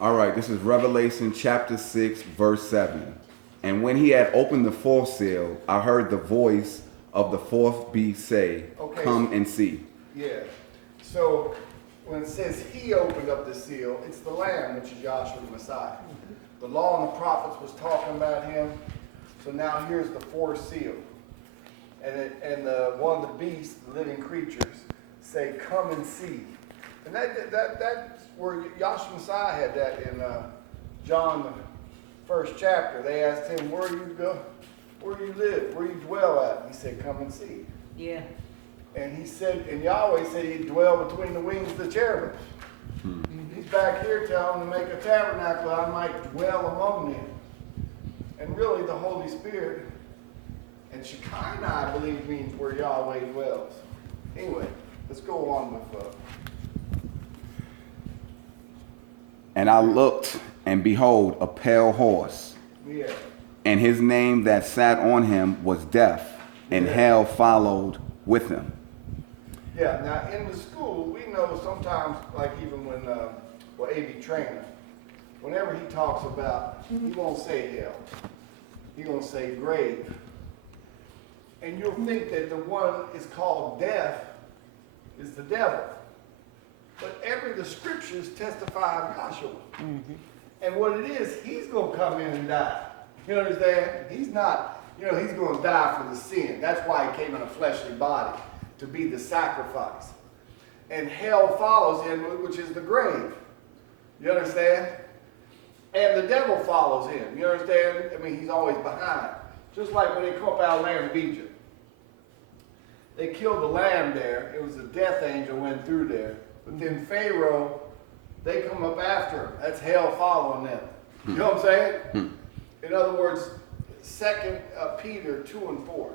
All right, this is Revelation chapter 6, verse 7. And when he had opened the fourth seal, I heard the voice of the fourth beast say, Okay. Come and see. Yeah. So when it says he opened up the seal, it's the Lamb, which is Yahshua the Messiah. The law and the prophets was talking about him. So now here's the fourth seal. And one of the beasts, the living creatures, say, come and see. And that's where Yahshua Messiah had that in John, the first chapter. They asked him, where you go, where you live, where you dwell at. And he said, come and see. Yeah. And he said, and Yahweh said he'd dwell between the wings of the cherubim. He's back here telling them to make a tabernacle that I might dwell among them. And really the Holy Spirit, and Shekinah, I believe, means where Yahweh dwells. Anyway, let's go on with... And I looked, and behold, a pale horse. Yeah. And his name that sat on him was Death, and Yeah. hell followed with him. Yeah, now in the school, we know sometimes, like even when, A.B. Trainer, whenever he talks about, he won't say hell. He won't say grave. And you'll think that the one is called death is the devil. But the scriptures testify of Joshua. Mm-hmm. And what it is, he's going to come in and die. You understand? He's not, he's going to die for the sin. That's why he came in a fleshly body, to be the sacrifice. And hell follows him, which is the grave. You understand? And the devil follows him. You understand? I mean, he's always behind. Just like when they come up out of the land of Egypt. They killed the lamb there. It was a death angel went through there. But then Pharaoh, they come up after him. That's hell following them. You know what I'm saying? In other words, 2 Peter 2 and 4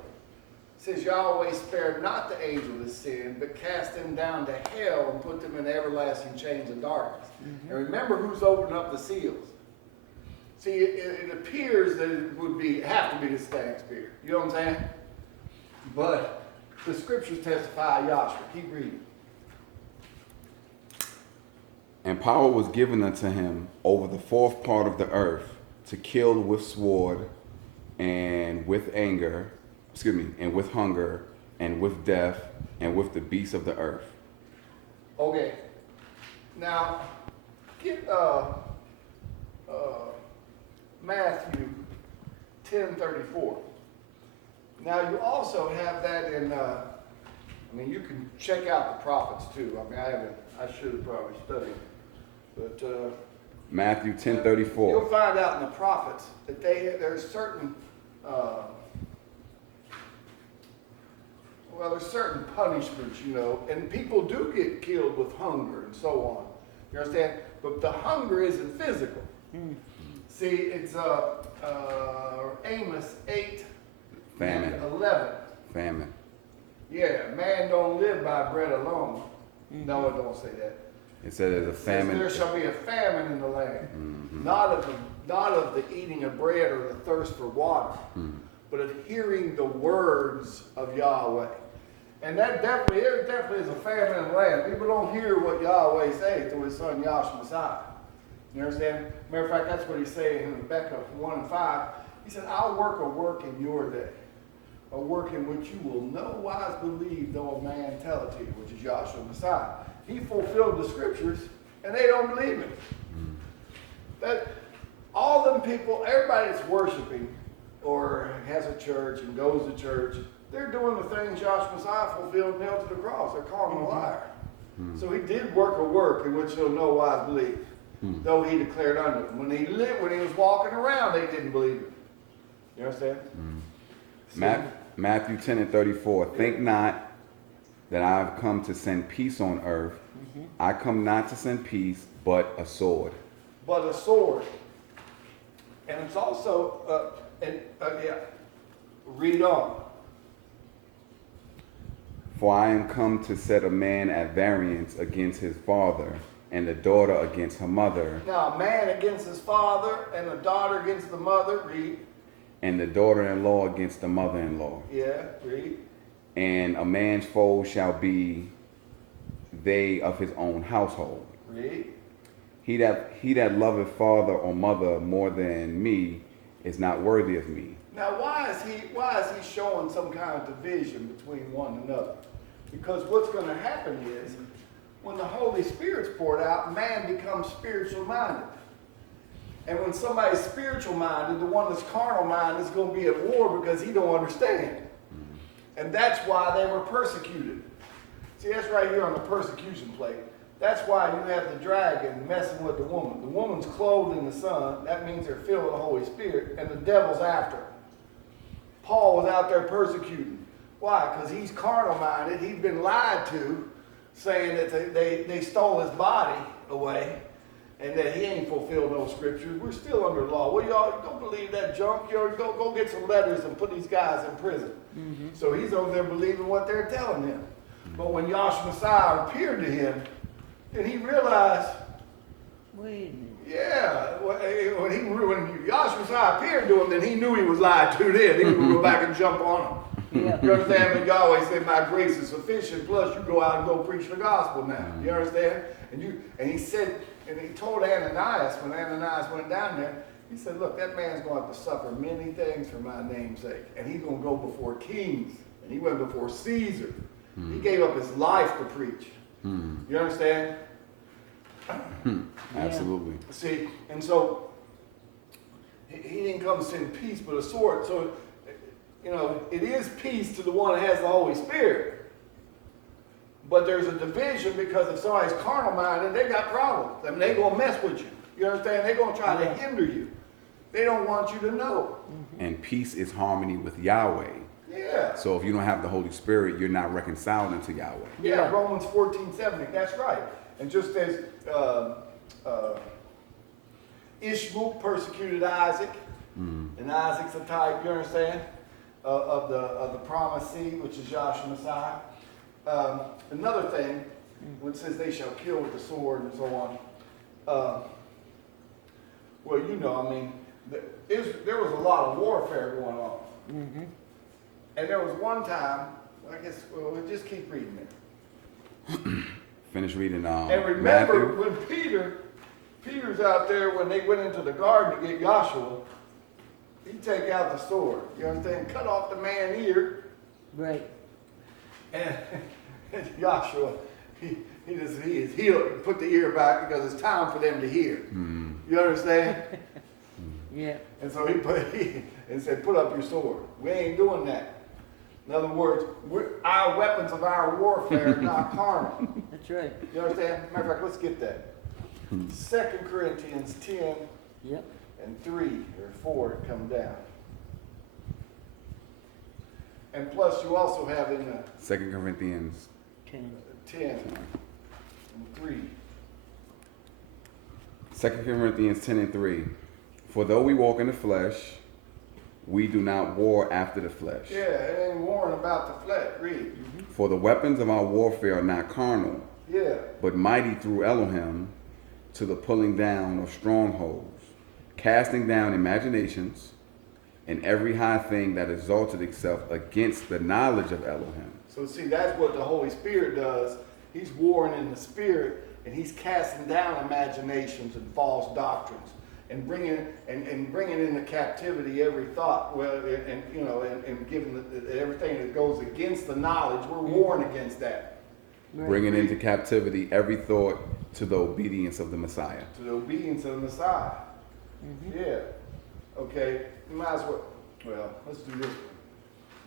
says, Yahweh spared not the angel of sin, but cast them down to hell and put them in everlasting chains of darkness. And remember who's opened up the seals. See, it appears that it would have to be the stag spirit. You know what I'm saying? But the scriptures testify Yahshua. Keep reading. And power was given unto him over the fourth part of the earth to kill with sword and with and with hunger and with death and with the beasts of the earth. Okay. Now, get Matthew 10:34. Now you also have that in, you can check out the prophets too. I should have probably studied. But Matthew 10:34. You'll find out in the prophets that there's certain, there's certain punishments, and people do get killed with hunger and so on. You understand? But the hunger isn't physical. See, it's Amos 8 Famine. and 11. Famine. Yeah, man don't live by bread alone. No, it don't say that. It said there's a famine. There shall be a famine in the land, not of the eating of bread or the thirst for water, but of hearing the words of Yahweh. And there definitely is a famine in the land. People don't hear what Yahweh says through his son Yahshua Messiah. You understand? Matter of fact, that's what he's saying in Habakkuk 1 and 5. He said, I'll work a work in your day, a work in which you will no wise believe, though a man tell it to you, which is Yahshua Messiah. He fulfilled the scriptures, and they don't believe it. That all them people, everybody that's worshiping or has a church and goes to church, they're doing the things Yahshua Messiah fulfilled and nailed to the cross. They're calling him a liar. So he did work a work in which they'll no wise believe, though he declared unto them. When he was walking around, they didn't believe him. You understand? Matthew 10 and 34. Think not that I have come to send peace on earth. I come not to send peace, but a sword. But a sword. And it's also, read on. For I am come to set a man at variance against his father, and the daughter against her mother. Now, a man against his father, and a daughter against the mother, read. And the daughter-in-law against the mother-in-law. Yeah, read. And a man's foe shall be they of his own household. Read. he that loveth father or mother more than me is not worthy of me. Now, why is he showing some kind of division between one another? Because what's going to happen is, when the Holy Spirit's poured out, man becomes spiritual minded. And when somebody's spiritual minded, the one that's carnal minded is going to be at war because he don't understand. And that's why they were persecuted. See, that's right here on the persecution plate. That's why you have the dragon messing with the woman. The woman's clothed in the sun. That means they're filled with the Holy Spirit. And the devil's after her. Paul was out there persecuting. Why? Because he's carnal minded. He's been lied to, saying that they stole his body away and that he ain't fulfilled no scriptures. We're still under law. Well, y'all don't believe that junk. You go get some letters and put these guys in prison. Mm-hmm. So he's over there believing what they're telling him. But when Yahshua Messiah appeared to him, then he realized, wait a minute. yeah, when Yahshua Messiah appeared to him, then he knew he was lied to then. He would go back and jump on him. Yeah. You understand? But Yahweh said, my grace is sufficient, plus you go out and go preach the gospel now. You understand? And he said, and he told Ananias, when Ananias went down there, he said, look, that man's going to have to suffer many things for my name's sake. And he's going to go before kings. And he went before Caesar. He gave up his life to preach. You understand? Absolutely. See, and so he didn't come to send peace but a sword. So, it is peace to the one that has the Holy Spirit. But there's a division because if somebody's carnal minded, they got problems. I mean, they're going to mess with you. You understand? They're going to try to hinder you. They don't want you to know. And peace is harmony with Yahweh. Yeah. So if you don't have the Holy Spirit, you're not reconciled into Yahweh. Yeah, Romans 14:70. That's right. And just as Ishmael persecuted Isaac, and Isaac's a type, you understand, of the promised seed, which is Yahshua Messiah. Another thing, when it says they shall kill with the sword and so on. Well, there was a lot of warfare going on. Mm-hmm. And there was one time, I guess, we'll just keep reading it. Finish reading and remember, Matthew. when Peter's out there, when they went into the garden to get Joshua, he take out the sword. You understand? Cut off the man's ear. Right. And Joshua, he is healed. Put the ear back because it's time for them to hear. You understand? Yeah. And so he said, put up your sword. We ain't doing that. In other words, our weapons of our warfare are not carnal. That's right. You understand? Matter of fact, let's get that. 2 Corinthians 10 Yep. and 3 or 4 come down. And plus you also have in the 2 Corinthians 10 and 3. 2 Corinthians 10 and 3. For though we walk in the flesh, we do not war after the flesh. Yeah, it ain't warring about the flesh. Read. For the weapons of our warfare are not carnal, Yeah. but mighty through Elohim to the pulling down of strongholds, casting down imaginations and every high thing that exalted itself against the knowledge of Elohim. So see, that's what the Holy Spirit does. He's warring in the Spirit, and he's casting down imaginations and false doctrines, and bringing into captivity every thought. Well, and giving everything that goes against the knowledge. We're warring against that. Right. Bringing into captivity every thought to the obedience of the Messiah. To the obedience of the Messiah. Yeah. Okay. You might as well. Well, let's do this one.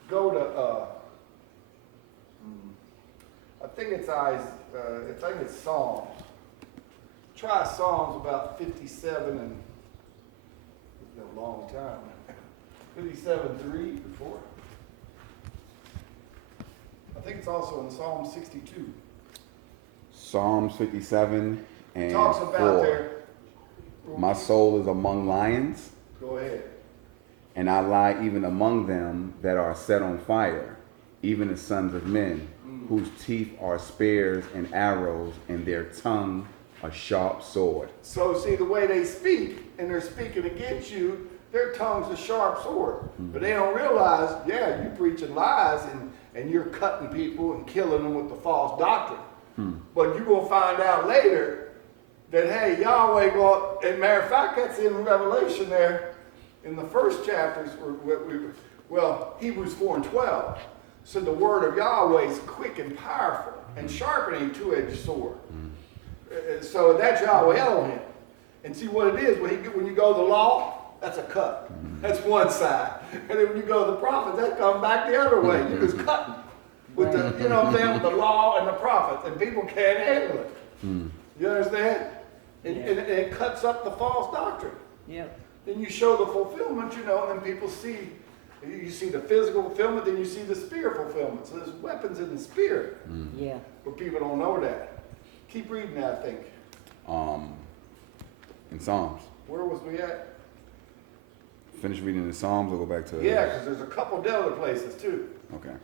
Go to. I think it's Psalms. Try Psalms about 57 and it's been a long time. 57:3 before. I think it's also in Psalm 62. Psalms 57 and It talks about 4. their. My soul is among lions, Go ahead. and I lie even among them that are set on fire, even the sons of men, whose teeth are spears and arrows, and their tongue a sharp sword. So see the way they speak, and they're speaking against you, their tongue's a sharp sword. But they don't realize, yeah, you preaching lies and you're cutting people and killing them with the false doctrine. But you're gonna find out later that, hey, Yahweh go, and matter of fact, that's in Revelation there, in the first chapters, Hebrews 4 and 12, said the word of Yahweh is quick and powerful, and sharpening two-edged sword. So that's Yahweh Elohim. And see what it is, when you go to the law, that's a cut. That's one side. And then when you go to the prophets, that comes back the other way. You just cutting with the, you know what I'm saying, with the law and the prophets, and people can't handle it. You understand? And it cuts up the false doctrine. Yep. Then you show the fulfillment, you know, and then people see, you see the physical fulfillment, then you see the spirit fulfillment. So there's weapons in the spirit. Yeah. But people don't know that. Keep reading that, I think. In Psalms. Where was we at? Finish reading the Psalms or go back to... Yeah, because there's a couple other places too. Okay.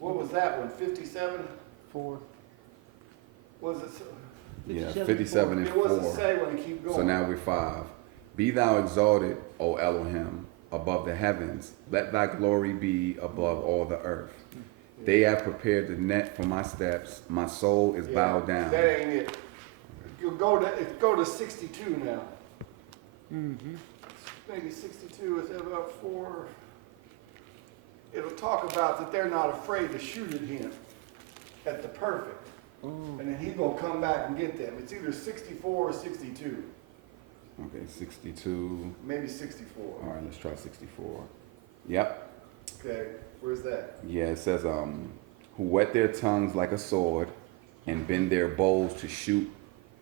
What was that one? 57? 4. Was it? Yeah, 57 57 and It wasn't 4. say when it keep going. So now we're 5. Be thou exalted, O Elohim, above the heavens. Let thy glory be above all the earth. They have prepared the net for my steps. My soul is bowed down. That ain't it. You go to 62 now. Maybe 62 is about 4. It'll talk about that they're not afraid to shoot at him, at the perfect. And then he's going to come back and get them. It's either 64 or 62. Okay, 62. Maybe 64. All right, let's try 64. Yep. Okay, where's that? Yeah, it says, who whet their tongues like a sword and bend their bows to shoot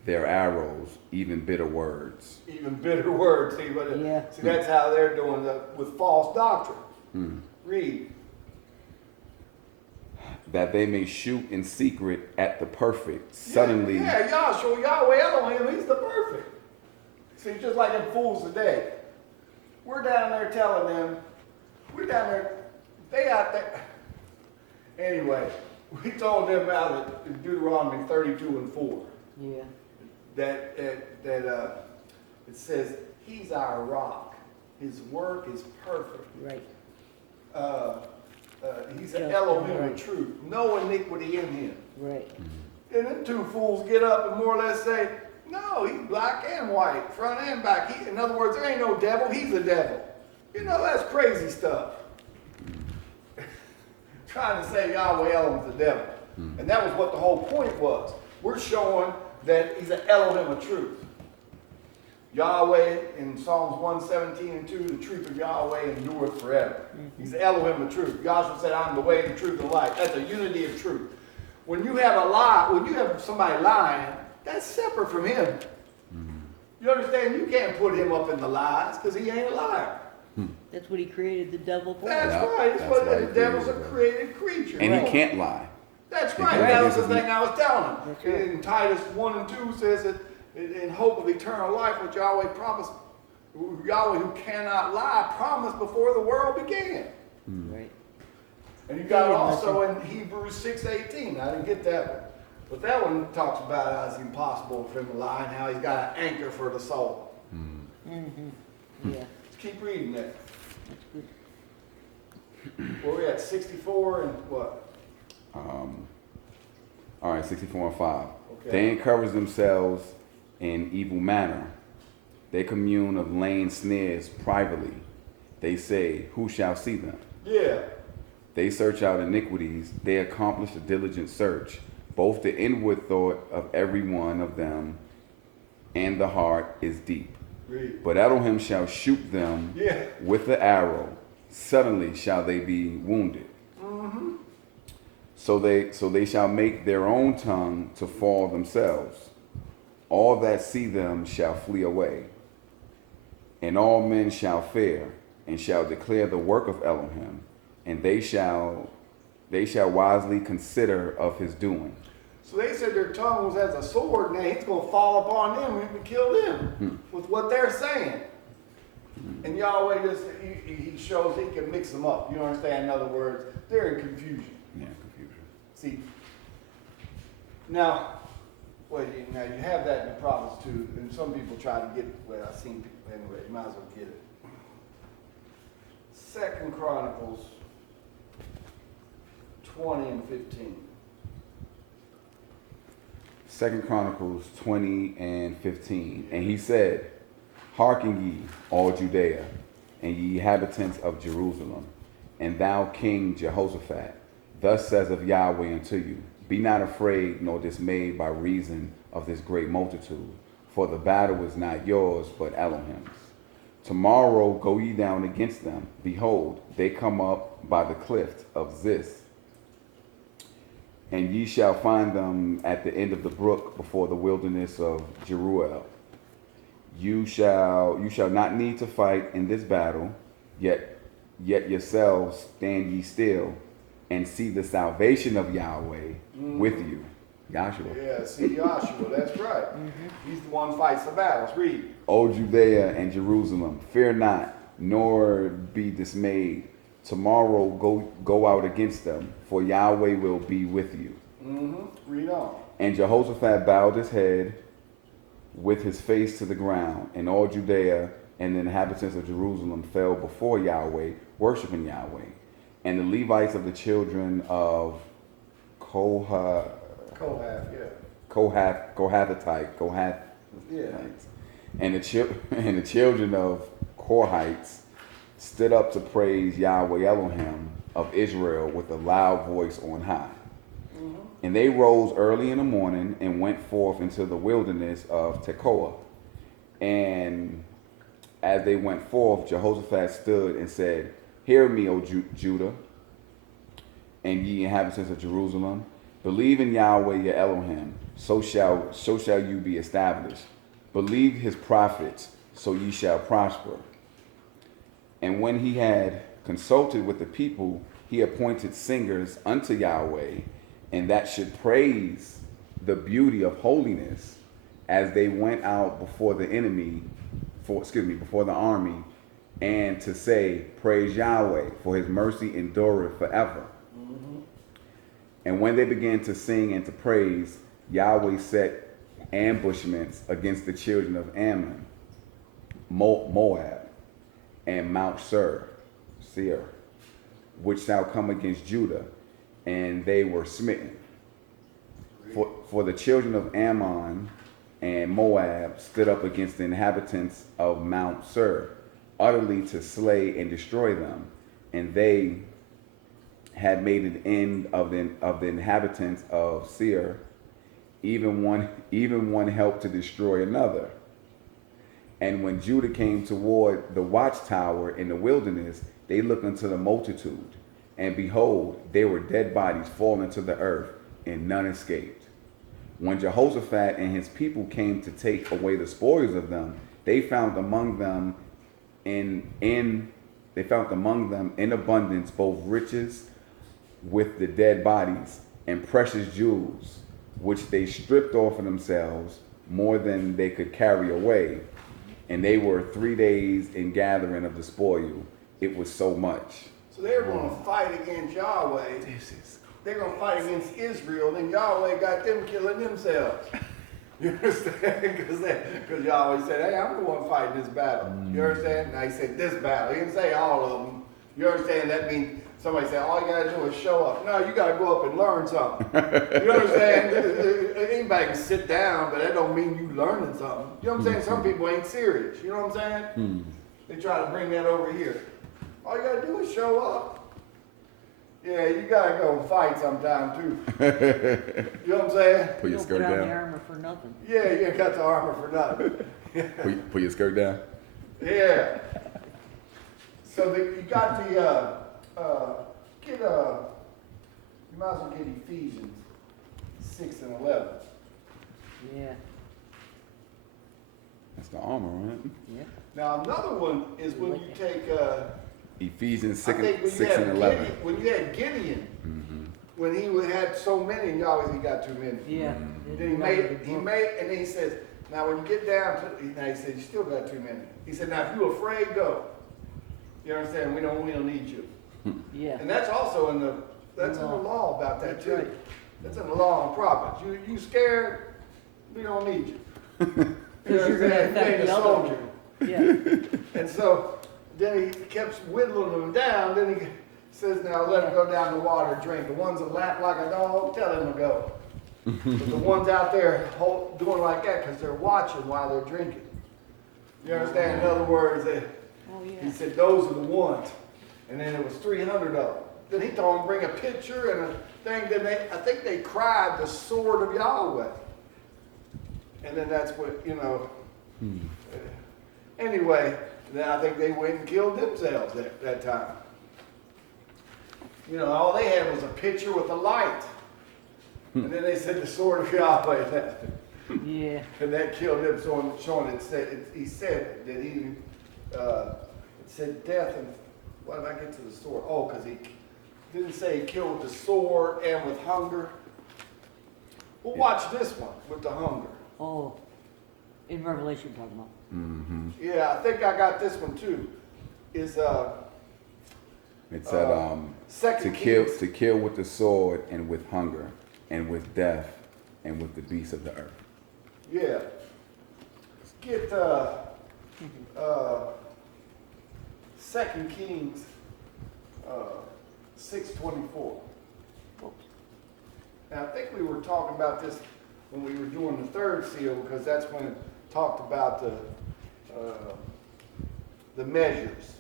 their arrows, even bitter words. Even bitter words. See, but Yeah. see that's how they're doing with false doctrine. Read. That they may shoot in secret at the perfect. Suddenly, Yeah, Yahshua, Yahweh Elohim, he's the perfect. See, just like in Fools Today. We're down there telling them, they out there. Anyway, we told them about it in Deuteronomy 32 and 4. Yeah. That it says, he's our rock. His work is perfect. Right. He's an Just Elohim right. of truth. No iniquity in him. Right. And then two fools get up and more or less say, no, he's black and white, front and back. In other words, there ain't no devil, he's a devil. You know, that's crazy stuff. Trying to say Yahweh Elohim's the devil. And that was what the whole point was. We're showing that he's an Elohim of truth. Yahweh, in Psalms 117 and 2, the truth of Yahweh endureth forever. He's the Elohim of truth. Joshua said, I'm the way, the truth, and the life. That's a unity of truth. When you have a lie, when you have somebody lying, that's separate from him. You understand? You can't put him up in the lies because he ain't a liar. That's what he created the devil for. That's Yeah, right. That's that's what why the he devil's a created created creature. and Right. he can't lie. That's He right. can't. That was the This is- thing I was telling him. That's right. In Titus 1 and 2 says that in hope of eternal life, which Yahweh promised, Yahweh who cannot lie, promised before the world began. Right. And you got it Yeah, also in Hebrews 6:18. I didn't get that one. But that one talks about how it's impossible for him to lie and how he's got an anchor for the soul. Yeah. Let's keep reading that. That's good. Where we at? 64 and what? All right, 64 and 5. Okay. They encourage themselves in evil manner. They commune of laying snares privately. They say, who shall see them? Yeah. They search out iniquities. They accomplish a diligent search. Both the inward thought of every one of them and the heart is deep. Read. But Elohim shall shoot them Yeah. with the arrow. Suddenly shall they be wounded. So they shall make their own tongue to fall themselves. All that see them shall flee away. And all men shall fear, and shall declare the work of Elohim, and they shall wisely consider of his doing. So they said their tongue was as a sword, and he's going to fall upon them and kill them with what they're saying. And Yahweh just, he shows he can mix them up. You understand? In other words, they're in confusion. Yeah, confusion. See, now, now you have that in the prophets too, and some people try to get it. Well, I've seen people anyway. You might as well get it. 2 Chronicles 20 and 15. 2 Chronicles 20 and 15. And he said, Hearken ye, all Judea, and ye inhabitants of Jerusalem, and thou King Jehoshaphat, thus says of Yahweh unto you, be not afraid nor dismayed by reason of this great multitude, for the battle is not yours, but Elohim's. Tomorrow go ye down against them. Behold, they come up by the cliff of Ziz, and ye shall find them at the end of the brook before the wilderness of Jeruel. You shall not need to fight in this battle, yet yourselves stand ye still and see the salvation of Yahweh with you. Joshua. Yeah, see Joshua, that's right. He's the one who fights the battles. Read. O Judea and Jerusalem, fear not, nor be dismayed. Tomorrow go out against them, for Yahweh will be with you. Read on. And Jehoshaphat bowed his head with his face to the ground, and all Judea and the inhabitants of Jerusalem fell before Yahweh, worshiping Yahweh. And the Levites of the children of Kohath, Yeah. and the children of Korhites stood up to praise Yahweh Elohim of Israel with a loud voice on high. And they rose early in the morning and went forth into the wilderness of Tekoa. And as they went forth, Jehoshaphat stood and said, Hear me, O Judah, and ye inhabitants of Jerusalem. Believe in Yahweh your Elohim, so shall you be established. Believe his prophets, so ye shall prosper. And when he had consulted with the people, he appointed singers unto Yahweh, and that should praise the beauty of holiness as they went out before the before the army, and to say, Praise Yahweh, for his mercy endureth forever. And when they began to sing and to praise, Yahweh set ambushments against the children of Ammon, Moab, and Mount Seir, which shall come against Judah, and they were smitten. For the children of Ammon and Moab stood up against the inhabitants of Mount Seir, utterly to slay and destroy them, and they had made an end of the inhabitants of Seir, even one helped to destroy another. And when Judah came toward the watchtower in the wilderness, they looked unto the multitude, and behold, there were dead bodies fallen to the earth, and none escaped. When Jehoshaphat and his people came to take away the spoils of them, they found among them in abundance both riches with the dead bodies and precious jewels, which they stripped off of themselves more than they could carry away. And they were 3 days in gathering of the spoil. It was so much. So they're going to fight against Yahweh. They're going to fight against Israel, and Yahweh got them killing themselves. You understand? Because Yahweh said, hey, I'm the one fighting this battle. You understand? Now he said this battle. He didn't say all of them. You understand? That means somebody said, all you got to do is show up. No, you got to go up and learn something. You understand? Anybody can sit down, but that don't mean you learning something. You know what I'm saying? Some people ain't serious. You know what I'm saying? They try to bring that over here. All you got to do is show up. Yeah, you got to go fight sometime, too. You know what I'm saying? Put your Don't skirt put on down. the armor for nothing. Yeah, you ain't got the armor for nothing. Put your skirt down. Yeah. So you got the, you might as well get Ephesians 6 and 11. Yeah, That's the armor, right? yeah. Now, another one is when you take, Ephesians I 6, think when 6 and 11. when you had Gideon, when he had so many, and you always he got too many. Yeah. Then and then he says, now when you get down to, now he said, you still got too many. He said, now if you're afraid, go. You understand? We don't need you. Yeah. And that's also in the law about that That's too. right. That's in the law and prophets. You scared? We don't need you. Because you're going to You ain't affect a the other soldier. one. Yeah. And so then he kept whittling them down. Then he says, now let him go down the water, drink. The ones that lap like a dog, tell him to go. But the ones out there doing like that because they're watching while they're drinking. You understand? In other words, Oh, he yeah. said those are the ones. And then it was 300 of them. Then he told them bring a picture and a thing. Then I think they cried the sword of Yahweh. And then that's what, anyway, then I think they went and killed themselves that time. All they had was a picture with a light. And then they said the sword of Yahweh. Yeah. And that killed him, showing he said that he, it said death, and why did I get to the sword? Oh, because he didn't say he killed with the sword and with hunger. Well, watch this one with the hunger. Oh, in Revelation talking about. Mm-hmm. Yeah, I think I got this one too. Is It said Second Kings. to kill with the sword and with hunger and with death and with the beasts of the earth. Yeah. Let's get 2 Kings 6:24. Now I think we were talking about this when we were doing the third seal, because that's when it talked about the measures.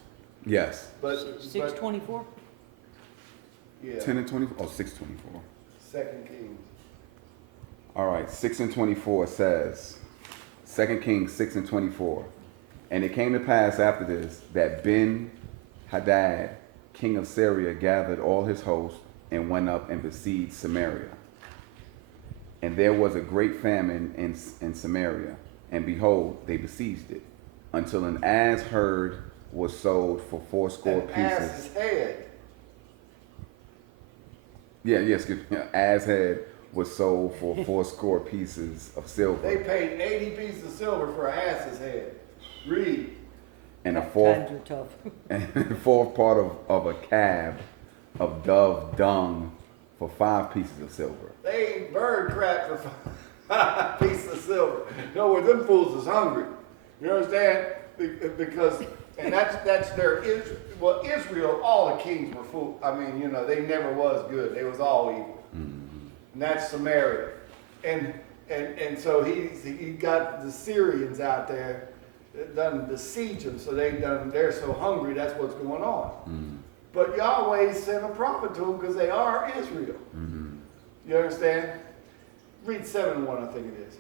Yes. But 6:24? yeah, 10 and 24. Oh, 6:24. 2 Kings. All right, 6 and 24 says, 2 Kings 6 and 24. And it came to pass after this that Ben-Hadad, king of Syria, gathered all his host and went up and besieged Samaria. And there was a great famine in Samaria, and behold, they besieged it, until an ass herd was sold for 80 An pieces. ass's head. Excuse me. Ass head was sold for 80 pieces of silver. They paid 80 pieces of silver for an ass's head. Read. And a Times fourth are tough. and fourth part of a cab of dove dung for 5 pieces of silver. They ain't bird crap for 5 pieces of silver. No, where them fools is hungry. You understand? Because, and that's their Israel. Well, Israel, all the kings were fools. I mean, they never was good. They was all evil. Mm-hmm. And that's Samaria. And so he got the Syrians out there that done besiege them. So they're so hungry, that's what's going on. Mm-hmm. But Yahweh sent a prophet to them because they are Israel. Mm-hmm. You understand? Read 7:1, I think it is.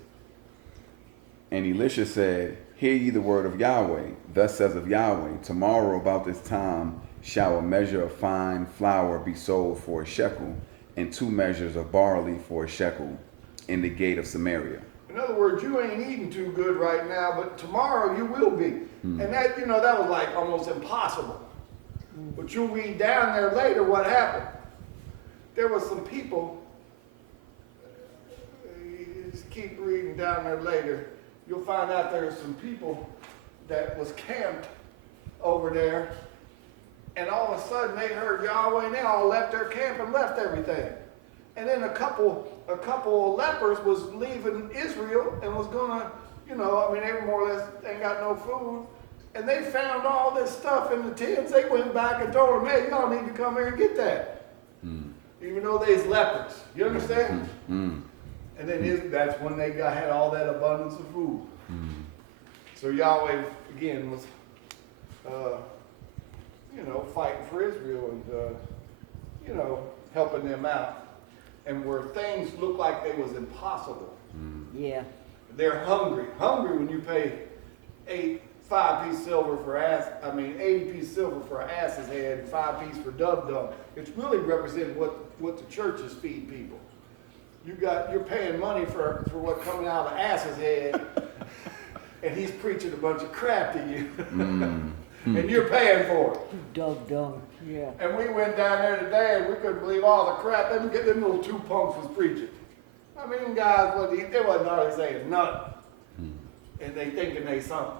And Elisha said, Hear ye the word of Yahweh. Thus says of Yahweh, tomorrow about this time shall a measure of fine flour be sold for a shekel, and 2 measures of barley for a shekel in the gate of Samaria. In other words, you ain't eating too good right now, but tomorrow you will be. And that, that was like almost impossible. But you'll read down there later what happened. There was some people, you just keep reading down there later, you'll find out there's some people that was camped over there, and all of a sudden they heard Yahweh, and they all left their camp and left everything. And then a couple of lepers was leaving Israel and was gonna, they were more or less, ain't got no food. And they found all this stuff in the tents. They went back and told them, hey, y'all need to come here and get that. Even though they's lepers. You understand? And then that's when they had all that abundance of food. So Yahweh, again, was, fighting for Israel and, helping them out. And where things looked like they was impossible. Yeah. They're hungry. Hungry when you pay 5 pieces silver for 80 pieces silver for an ass's head and 5 pieces for dove dung. It's really representing what the churches feed people. You're paying money for what coming out of an ass's head, and he's preaching a bunch of crap to you, and you're paying for it. Dove dung. Yeah. And we went down there today, and we couldn't believe all the crap them little 2 punks was preaching. I mean, guys, they wasn't hardly saying nothing, and they thinking they something.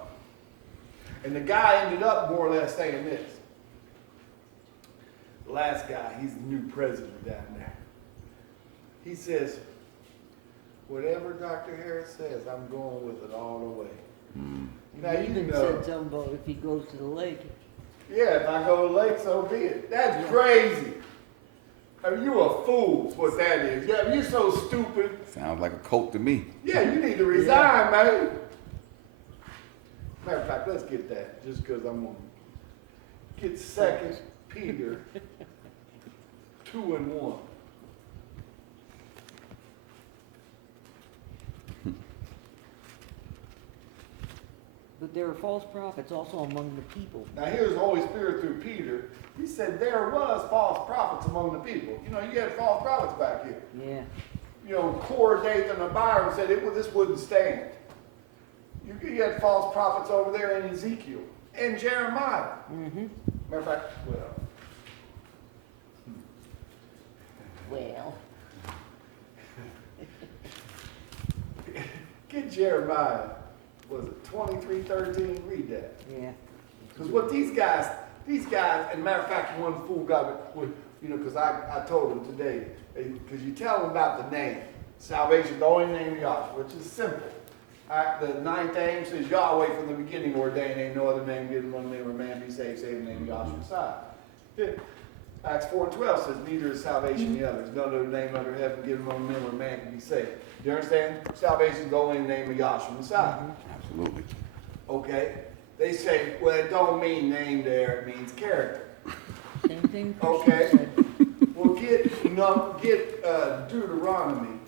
And the guy ended up more or less saying this. The last guy, he's the new president down there. He says, whatever Dr. Harris says, I'm going with it all the way. Now, He even said something about if he goes to the lake. Yeah, if I go to the lake, so be it. That's crazy. I mean, you a fool, is what that is. Yeah, you so stupid. Sounds like a cult to me. Yeah, you need to resign, man. Matter of fact, let's get that, just because I'm gonna get 2 Peter 2:1. But there are false prophets also among the people. Now here's the Holy Spirit through Peter. He said there was false prophets among the people. You know, you had false prophets back here. Yeah. You know, Core, Dathan, and Abiram said this wouldn't stand. You had false prophets over there in Ezekiel and Jeremiah. Mm-hmm. Matter of fact, Well. get Jeremiah, was it 23:13? Read that. Yeah. Because what these guys, and matter of fact, one fool got with, you know, because I told him today, because you tell them about the name. Salvation, the only name of Yahweh, which is simple. The 9th aim says Yahweh from the beginning ordained, ain't no other name given among men where man be saved, save the name of Yahweh Messiah. Acts 4:12 says, neither is salvation the other. There's no other name under heaven given among men where man can be saved. Do you understand? Salvation is the only name of Yahweh Messiah. Absolutely. Okay? They say, well, it don't mean name there, it means character. Same thing. Christian Okay. said. Well, get Deuteronomy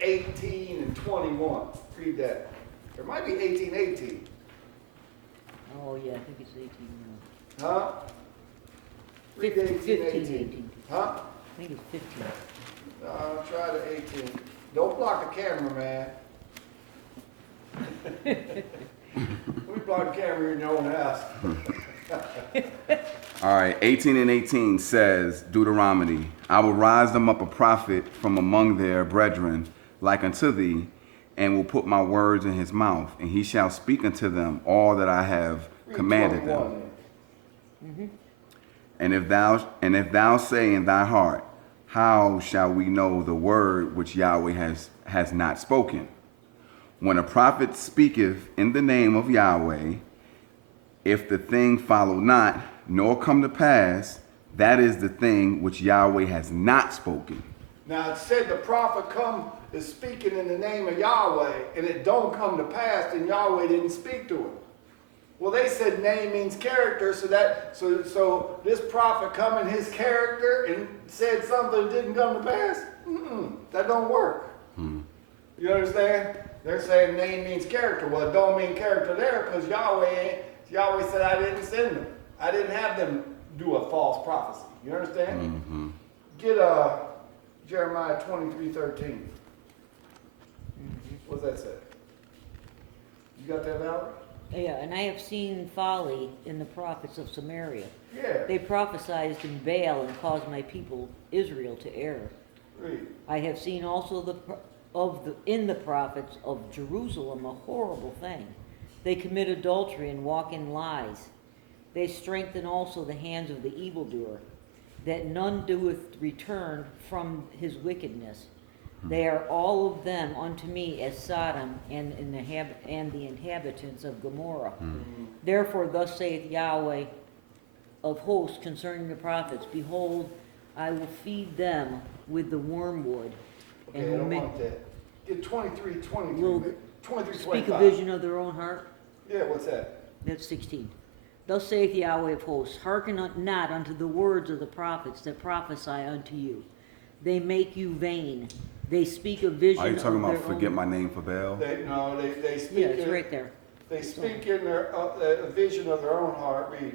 18 and 21. Read that. There might be 18:18. Oh, yeah, I think it's 18 now. Huh? Read 15, 18:18. 18. Huh? I think it's 15. Try the 18. Don't block the camera, man. We block the camera in your own house. All right, 18 and 18 says, Deuteronomy, I will rise them up a prophet from among their brethren, like unto thee, and will put my words in his mouth, and he shall speak unto them all that I have Read commanded 21 them. then. And if thou say in thy heart, how shall we know the word which Yahweh has not spoken? When a prophet speaketh in the name of Yahweh, if the thing follow not, nor come to pass, that is the thing which Yahweh has not spoken. Now it said the prophet is speaking in the name of Yahweh, and it don't come to pass, and Yahweh didn't speak to him. Well, they said name means character, so this prophet come in his character and said something that didn't come to pass. That don't work. You understand? They're saying name means character. Well, it don't mean character there because Yahweh said I didn't send them. I didn't have them do a false prophecy. You understand? Get Jeremiah 23:13. What's that say? You got that, Valerie? Yeah, and I have seen folly in the prophets of Samaria. Yeah. They prophesied in Baal and caused my people Israel to err. Read. I have seen also in the prophets of Jerusalem a horrible thing. They commit adultery and walk in lies. They strengthen also the hands of the evildoer, that none doeth return from his wickedness. They are all of them unto me as Sodom and the inhabitants of Gomorrah. Therefore thus saith Yahweh of hosts concerning the prophets, behold, I will feed them with the wormwood, Okay, I don't want that. Get 23:23. Will 23:25. speak a vision of their own heart. Yeah, what's that? That's 16. Thus saith Yahweh of hosts, hearken not unto the words of the prophets that prophesy unto you. They make you vain. They speak a vision Are you talking of about their forget own. my name for Baal? They speak. Yeah, it's right there. They speak in their a vision of their own heart. Read,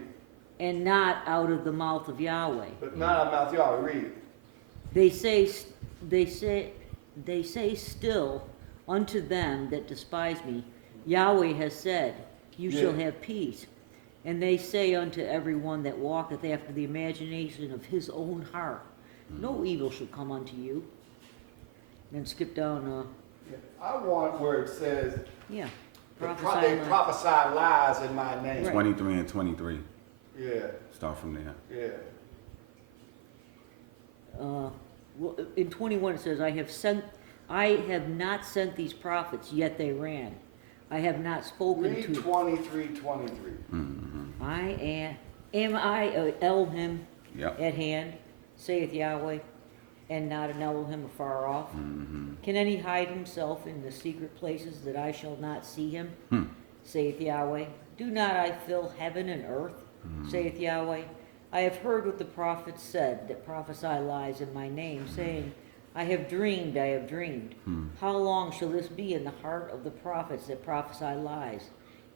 And not out of the mouth of Yahweh. but not out of mouth Yahweh. Read. They say still unto them that despise me, Yahweh has said, you shall Yeah. have peace. And they say unto every one that walketh after the imagination of his own heart, no evil shall come unto you. Then skip down, Yeah. I want where it says yeah. they Prophesy my- prophesy lies in my name. Right. 23 and 23. Yeah, Start from there. yeah. Well, in 21 it says, I have not sent these prophets, yet they ran. I have not spoken Read to. 23:23. I am I Elohim Yep. at hand, saith Yahweh, and not an Elohim afar off? Mm-hmm. Can any hide himself in the secret places that I shall not see him? Saith Yahweh. Do not I fill heaven and earth? Saith Yahweh. I have heard what the prophets said that prophesy lies in my name, saying, I have dreamed, I have dreamed. How long shall this be in the heart of the prophets that prophesy lies?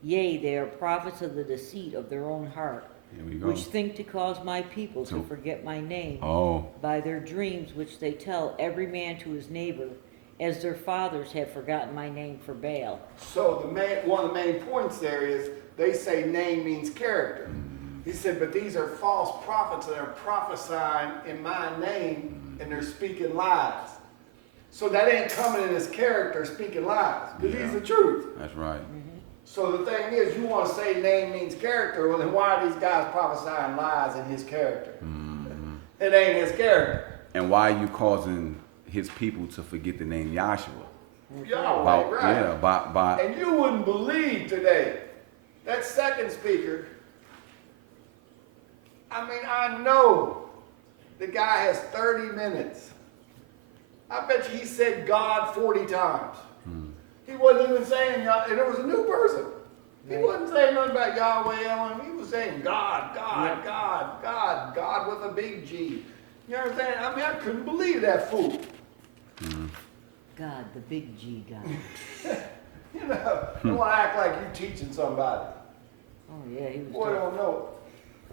Yea, they are prophets of the deceit of their own heart, Here we go. which think to cause my people to So- forget my name Oh. by their dreams which they tell every man to his neighbor, as their fathers have forgotten my name for Baal. So one of the main points there is they say name means character. He said, but these are false prophets that are prophesying in my name and they're speaking lies. So that ain't coming in his character speaking lies, because he's the truth. That's right. So the thing is, you want to say name means character, well then why are these guys prophesying lies in his character? It ain't his character. And why are you causing his people to forget the name Yahshua? Yahweh, right. Yeah, by And you wouldn't believe today, that second speaker, I mean, I know the guy has 30 minutes. I bet you he said God 40 times. He wasn't even saying, and it was a new person. He Right. wasn't saying nothing about Yahweh, Elohim. He was saying God, God, Yep. God, God, God with a big G. You understand? I mean, I couldn't believe that fool. God, the big G God. You know, don't want to act like you're teaching somebody. Oh yeah, he was. Boy, I tough. don't know.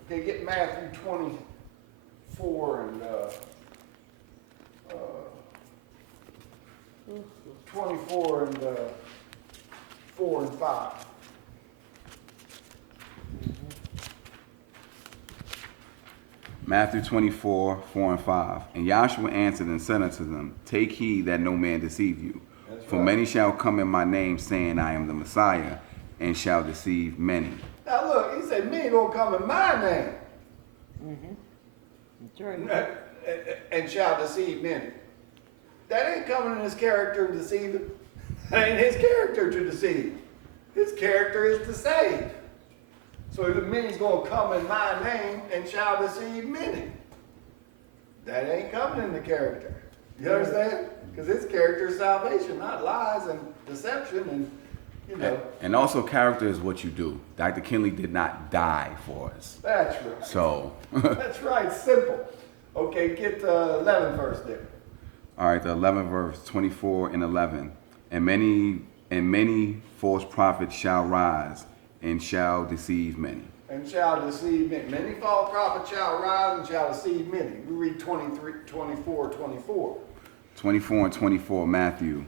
Okay, get Matthew 24 and 24 and 4 and 5. Matthew 24, 4 and 5. And Yahshua answered and said unto them, Take heed that no man deceive you. That's For right. many shall come in my name, saying, I am the Messiah, and shall deceive many. Now look, he said, "Me gonna come in my name That's right. and shall deceive many." That ain't coming in his character to deceive them. That ain't his character to deceive. His character is to save. So the many's gonna come in my name and shall deceive many. That ain't coming in the character. You understand? Because his character is salvation, not lies and deception and, you know. And also, character is what you do. Dr. Kinley did not die for us. That's right. So, That's right, simple. Okay, get the 11th verse there. all right, the 11th verse, 24 and 11. And many false prophets shall rise and shall deceive many. And shall deceive many. Many false prophets shall rise and shall deceive many. We read 23, 24, 24. 24 and 24, Matthew.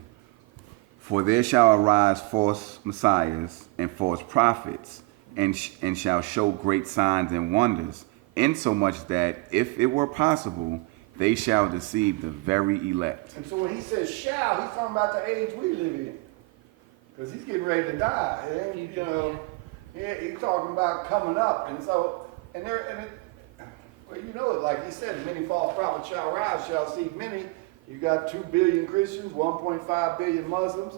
For there shall arise false messiahs and false prophets, and shall show great signs and wonders, insomuch that, if it were possible, they shall deceive the very elect. And so when he says shall, he's talking about the age we live in. Because he's getting ready to die. It ain't, you know, he's talking about coming up. And so, well, you know it, like he said, many false prophets shall rise, shall deceive many. You got 2 billion Christians, 1.5 billion Muslims.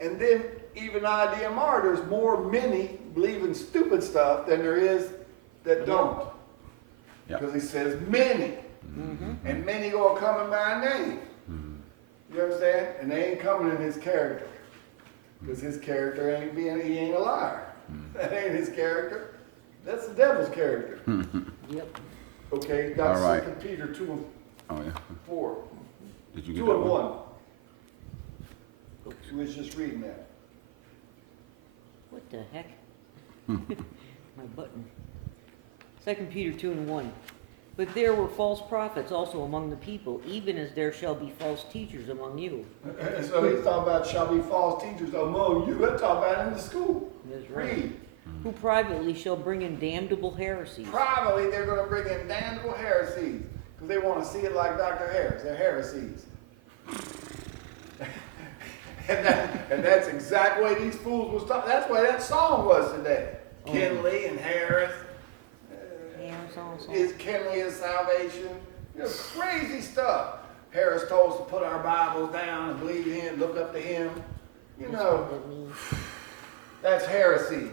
And then even IDMR, there's more many believing stupid stuff than there is that don't. Yep. Because he says many. And many gonna come in my name. You understand? And they ain't coming in his character. Because his character he ain't a liar. That ain't his character. That's the devil's character. Yep. Okay, got All right. 2 Peter 2 and Oh, yeah. 4. Did you get 2 that and one? 1. We was just reading that. What the heck? My button. 2 Peter 2 and 1. But there were false prophets also among the people, even as there shall be false teachers among you. And so he's talking about shall be false teachers among you. That's talking about in the school. That's right. Read. Who privately shall bring in damnable heresies. Probably they're going to bring in damnable heresies because they want to see it like Dr. Harris. They're heresies. and that's exactly what these fools was talking. That's what that song was today. Oh. Kinley and Harris. Yeah, so. Is Kinley is salvation? You know, crazy stuff. Harris told us to put our Bibles down and believe in him, look up to him. You know, that's heresies.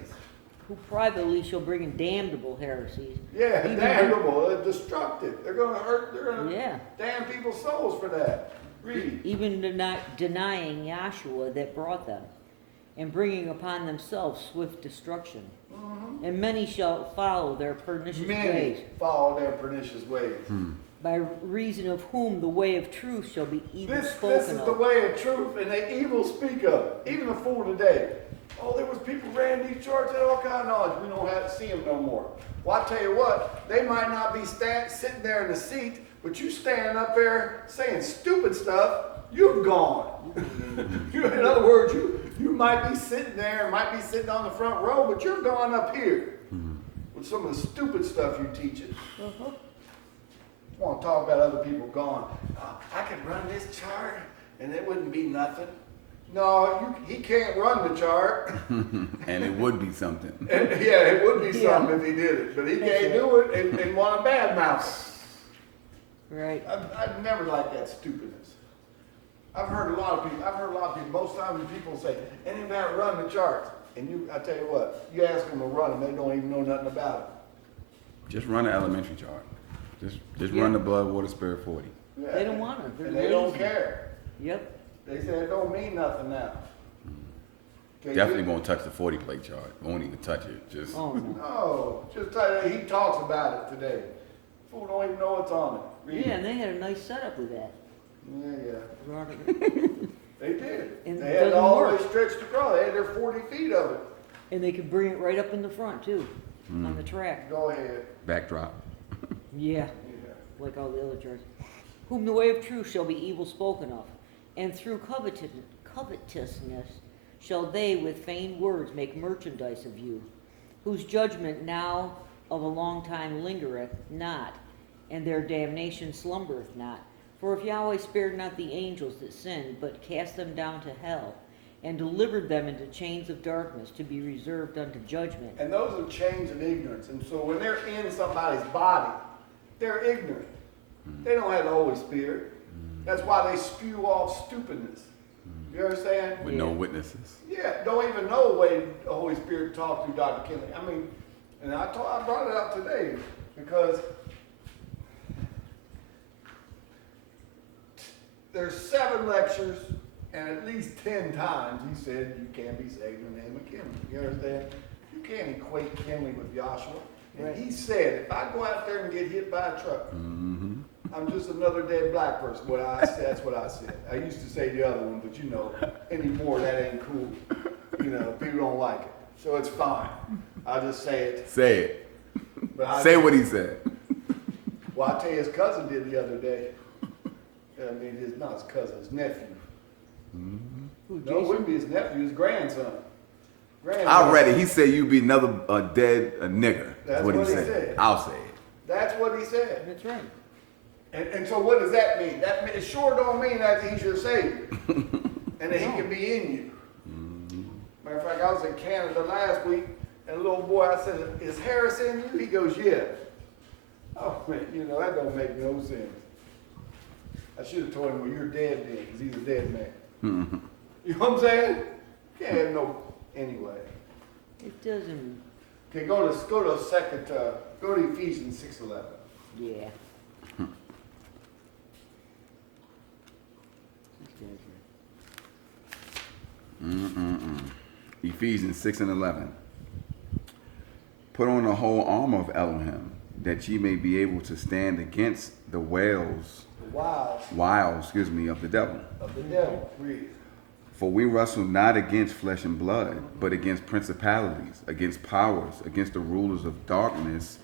who privately shall bring in damnable heresies. Yeah, Even damnable, destructive. They're gonna hurt, they're gonna Yeah. damn people's souls for that. Read. Even denying Yahshua that brought them, and bringing upon themselves swift destruction. And many shall follow their pernicious Many ways, follow their pernicious ways. by reason of whom the way of truth shall be evil This spoken is of. the way of truth, and they evil speak of it. Even the fool today. Oh, there was people ran these charts, had all kind of knowledge. We don't have to see them no more. Well, I tell you what, they might not be sitting there in the seat, but you standing up there saying stupid stuff, you're gone. In other words, you might be sitting there, might be sitting on the front row, but you're gone up here with some of the stupid stuff you're teaching. Want to talk about other people going, I could run this chart and it wouldn't be nothing. No, he can't run the chart. And it would be something. And, yeah, it would be something if he did it, but he can't do it and want a bad mouth. Right. I've never liked that stupidness. I've heard a lot of people, most times people say, anything about run the charts. And I tell you what, you ask them to run them, they don't even know nothing about Just run an elementary chart. Just run the blood, water, spirit 40. it. Yeah. They don't want it. They're And they don't lazy. care. Yep. They say it don't mean nothing now. Okay, Definitely won't touch the 40 plate chart. Won't even touch it. Just Oh, no. No, just tell you, he talks about it today. Fool don't even know what's on it. Read Yeah, it. and they had a nice setup with that. Yeah. They did. And They it had it doesn't all the way work. stretched across. They had their 40 feet of it. And they could bring it right up in the front too, on the track. Go ahead. backdrop. Yeah, Yeah. like all the other charts. Whom the way of truth shall be evil spoken of, and through covetousness shall they with feigned words make merchandise of you, whose judgment now of a long time lingereth not, and their damnation slumbereth not. For if Yahweh spared not the angels that sinned, but cast them down to hell, and delivered them into chains of darkness to be reserved unto judgment. And those are chains of ignorance. And so when they're in somebody's body, they're ignorant. They don't have the Holy Spirit. That's why they spew off stupidness. You understand? With no witnesses. Yeah, don't even know the way the Holy Spirit talked through Dr. Kinley. I mean, and I brought it up today because there's 7 lectures and at least 10 times he said you can't be saved in the name of Kinley. You understand? You can't equate Kinley with Joshua. And Right. he said, if I go out there and get hit by a truck, Mm-hmm. I'm just another dead black person. That's what I said. I used to say the other one, but you know, anymore that ain't cool. You know, people don't like it. So it's fine. I'll just say it. Say it. But Say what he said. Well, I tell you, his cousin did the other day. I mean, not his cousin, his nephew. Who, No, it Jason? wouldn't be his nephew, his grandson. I read it. He said you'd be another dead nigger. That's what what he he said. said. I'll say it. That's what he said. That's right. And so what does that mean? It sure don't mean that he's your savior. And that he can be in you. Matter of fact, I was in Canada last week, and a little boy, I said, is Harris in you? He goes, yeah. Oh, man, you know, that don't make no sense. I should have told him, well, you're dead then, because he's a dead man. You know what I'm saying? Can't have no, anyway. It doesn't, Okay, go to Ephesians 6:11. yeah. Ephesians 6 and 11. Put on the whole armor of Elohim, that ye may be able to stand against the wiles The wiles of the devil. of the devil. Read. For we wrestle not against flesh and blood, but against principalities, against powers, against the rulers of darkness,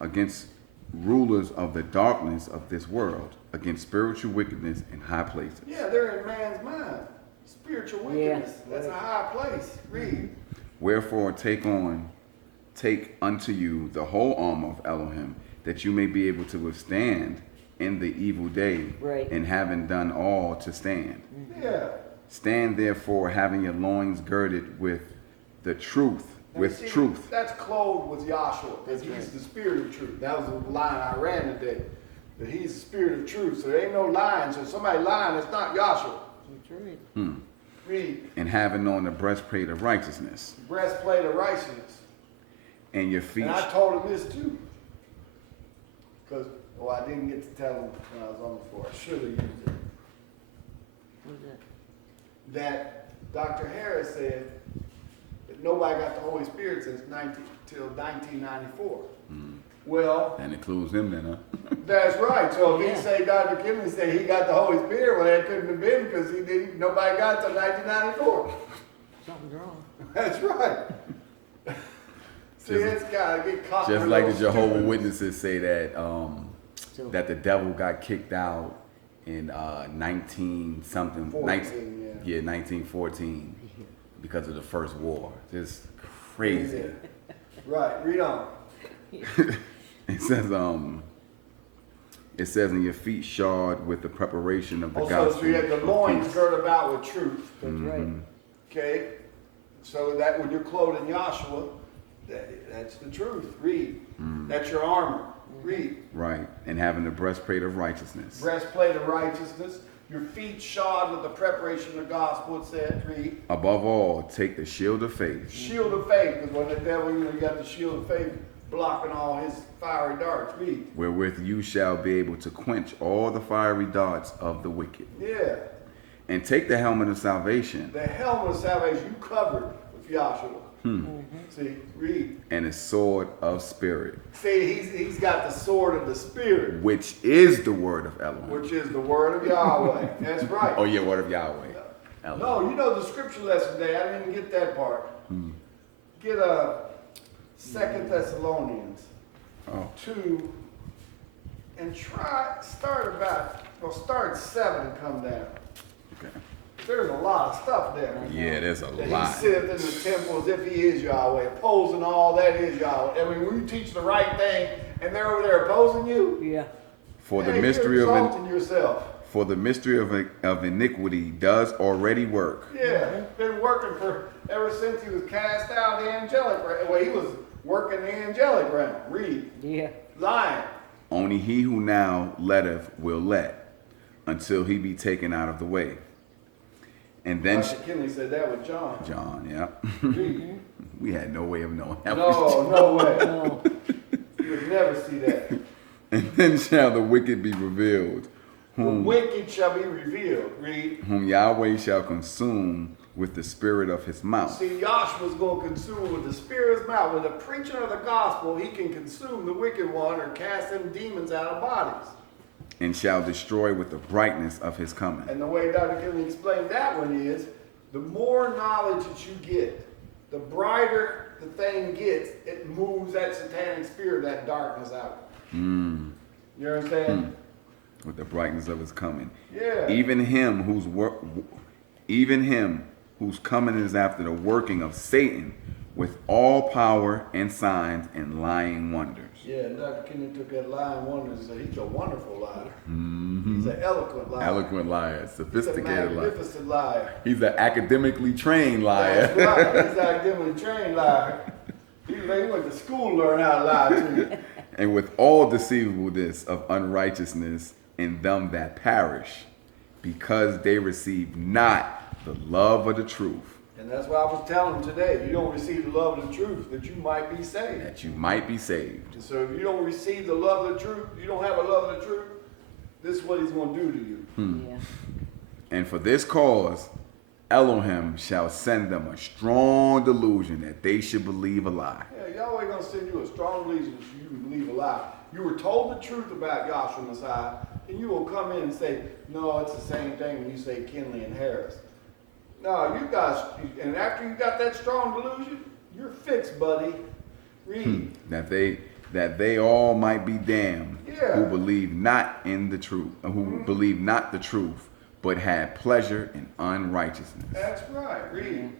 against rulers of the darkness of this world, against spiritual wickedness in high places. Yeah, they're in man's mind. Spiritual wickedness. That's a high place. Read. Wherefore take unto you the whole armor of Elohim, that you may be able to withstand in the evil day, Right. and having done all to stand. Yeah. Stand therefore, having your loins girded with the truth, Now, with see, truth. That's clothed with Yahshua, because he's the spirit of truth. That was the line I ran today. That he's the spirit of truth. So there ain't no lying. So somebody lying, it's not Yahshua. That's right. Read. And having on the breastplate of righteousness, Breastplate of righteousness. and your feet. And I told him this too. Because, well, I didn't get to tell him when I was on the floor. I should have used it. What is that? That Dr. Harris said that nobody got the Holy Spirit since till 1994. Well, That includes him then, huh? that's right. So if Yeah. he say Dr. Kinley say he got the Holy Spirit, well, that couldn't have been because he didn't. Nobody got it till 1994. Something's wrong. That's right. See, Just- it's got to get caught. Just in like the those Jehovah's stupid- Witnesses say that So, that the devil got kicked out in 19 something, 14, yeah. 1914 because of the first war. Just crazy. Yeah. Right. Read on. It says in your feet shod with the preparation of the Also, gospel. so you have the of loins peace." girded about with truth. that's right. Okay? So that when you're clothed in Yahshua, that's the truth. Read. That's your armor. Read. Right, and having the breastplate of righteousness. Breastplate of righteousness. Your feet shod with the preparation of the gospel, it said. Read. Above all, take the shield of faith, Shield of faith. Because when the devil, you got the shield of faith blocking all his fiery darts. Read. wherewith you shall be able to quench all the fiery darts of the wicked. Yeah. And take the helmet of salvation The helmet of salvation, you covered with Yahshua. See, read. and a sword of spirit, See, he's got the sword of the Spirit, which is the word of Elohim. which is the word of Yahweh. That's right. Oh yeah, word of Yahweh. Elohim. No, you know the scripture lesson today. I didn't get that part. Get Second Thessalonians Oh, 2 and start at 7 and come down. okay. There's a lot of stuff there. Yeah, there's a That lot. he sitteth in the temple as if he is Yahweh, opposing all that is Yahweh. I mean, when you teach the right thing and they're over there opposing you, Yeah. For the hey, mystery you're of exalting yourself. for the mystery of iniquity does already work. Yeah, been working ever since he was cast out of the angelic realm. Well, he was working the angelic realm. Read, Yeah. lying. Only he who now letteth will let, until he be taken out of the way. And then Dr. Kinley said that with John. John, yeah. Read. We had no way of knowing that. No way. No. You would never see that. And then shall the wicked be revealed, The wicked shall be revealed. Read. whom Yahweh shall consume with the spirit of his mouth, See, Yahshua's going to consume with the Spirit's mouth. With the preaching of the gospel, he can consume the wicked one or cast them demons out of bodies. and shall destroy with the brightness of his coming. And the way Dr. Kinley explained that one is, the more knowledge that you get, the brighter the thing gets, it moves that satanic spirit, that darkness out. You understand? With the brightness of his coming. Yeah. Even him whose coming is after the working of Satan with all power and signs and lying wonders. Yeah, and Dr. Kinley took that lying wonder and said, he's a wonderful liar. He's an eloquent liar. Eloquent liar, He's a sophisticated liar. magnificent liar. He's an academically trained liar. That's right. He's an academically trained liar. He went to school to learn how to lie too. And with all deceivableness of unrighteousness in them that perish, because they receive not the love of the truth, And that's why I was telling him today, you don't receive the love of the truth, that you might be saved. that you might be saved. And so if you don't receive the love of the truth, you don't have a love of the truth, this is what he's going to do to you. Yeah. And for this cause, Elohim shall send them a strong delusion that they should believe a lie. Yeah, Yahweh going to send you a strong reason so you can believe a lie. You were told the truth about Yahshua Messiah, and you will come in and say, no, it's the same thing when you say Kinley and Harris. No, you guys, and after you got that strong delusion, you're fixed, buddy. Read. That they all might be damned, Yeah. who believe not in the truth, who believe not the truth, but had pleasure in unrighteousness. That's right. Read.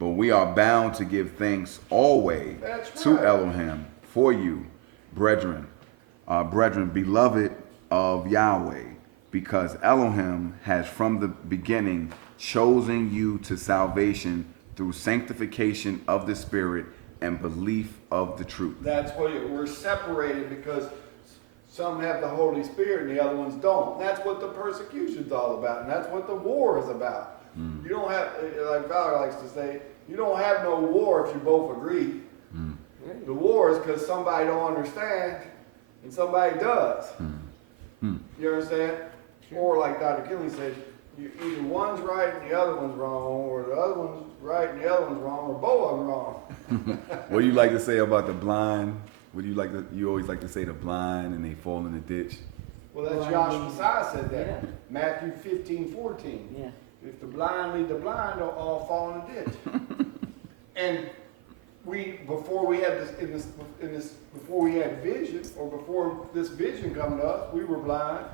But we are bound to give thanks always That's to right. Elohim for you, brethren, beloved of Yahweh, because Elohim has from the beginning chosen you to salvation through sanctification of the Spirit and belief of the truth. That's what we're separated because some have the Holy Spirit and the other ones don't. And that's what the persecution's all about, and that's what the war is about. You don't have, like Valerie likes to say, you don't have no war if you both agree. The war is because somebody don't understand and somebody does. You understand? Or like Dr. Kinley said, either one's right and the other one's wrong, or the other one's right and the other one's wrong, or both of them wrong. What do you like to say about the blind? What do you like to? You always like to say the blind and they fall in the ditch. Well, that's Blind Joshua leading- Messiah said that. Yeah. Matthew 15:14. Yeah. If the blind lead the blind, they'll all fall in the ditch. And before we had before we had vision, or before this vision come to us, we were blind.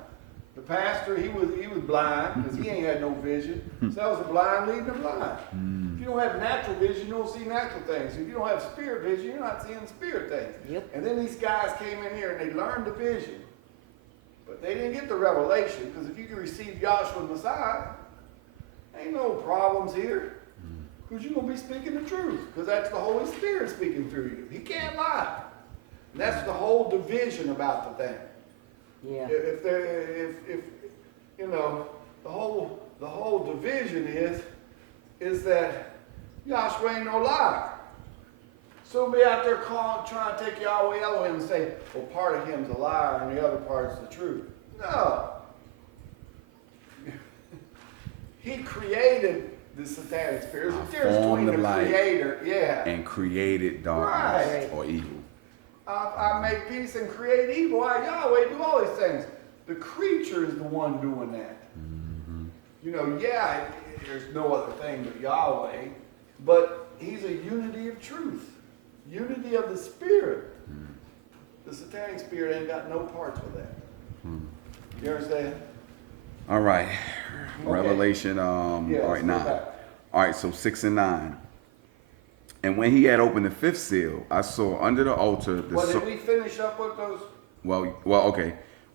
The pastor, he was blind because he ain't had no vision. So that was the blind leading the blind. If you don't have natural vision, you don't see natural things. If you don't have spirit vision, you're not seeing spirit things. Yep. And then these guys came in here and they learned the vision, but they didn't get the revelation, because if you can receive Yahshua the Messiah, ain't no problems here. Because you're going to be speaking the truth, because that's the Holy Spirit speaking through you. He can't lie. And that's the whole division about the thing. Yeah. If you know, the whole division is that Yahshua ain't no liar. So be out there trying to take Yahweh Elohim and say, well, part of him's a liar and the other part's the truth. No. He created the satanic spirits. There's a difference Formed between of the light. creator, And created darkness Right. or evil. I make peace and create evil. I, Yahweh, do all these things. The creature is the one doing that. You know, yeah, there's no other thing but Yahweh, but he's a unity of truth, unity of the spirit. The satanic spirit ain't got no parts with that. You understand? All right. Okay. Revelation, Yeah, all let's right, go 9. back. All right, so 6 and 9. And when he had opened the fifth seal, I saw under the altar the Well, did we finish up with those? well, okay.